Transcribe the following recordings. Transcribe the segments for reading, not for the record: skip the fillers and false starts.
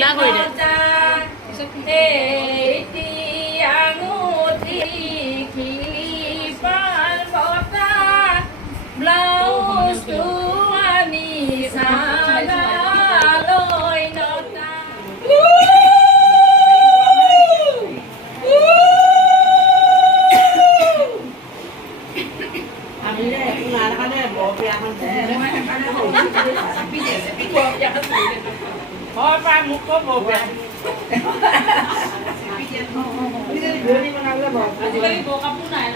নীলা কৰি দে আঙুঠি পাল বতা ব্লাউজটো আনি চালালৈ নতা আমি যে একো নাই কাৰণে বৰ বিয়াখন হয় পাই মোক ক'ব আজিকালি বৰ কাপোৰ নাই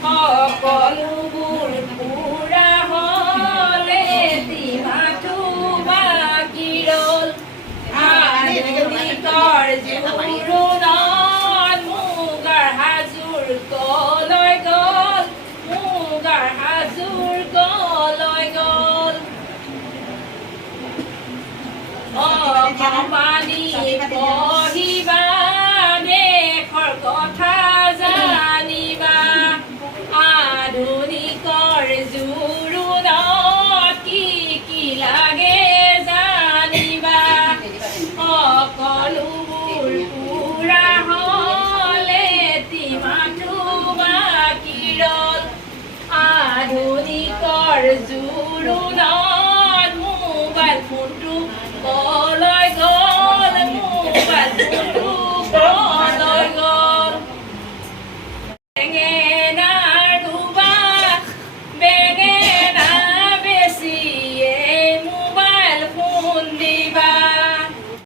সকলোবোৰ পুৰা হ'লে দিমাটো বাকী ৰ'ল আধুনিকৰ জোৰোণত মুগাৰ সাজোৰ কলৈ গ'ল মুগাৰ সাজোৰ কলৈ গ'ল অকমানি পঢ়িবা দেশৰ কথা জানিবা আধুনিকৰ জোৰোণত কি লাগে জানিবা সকলোবোৰ পুৰা হ'লে দিমাটো বাকী ৰ'ল আধুনিকৰ জোৰোণত মোবাইল ফোন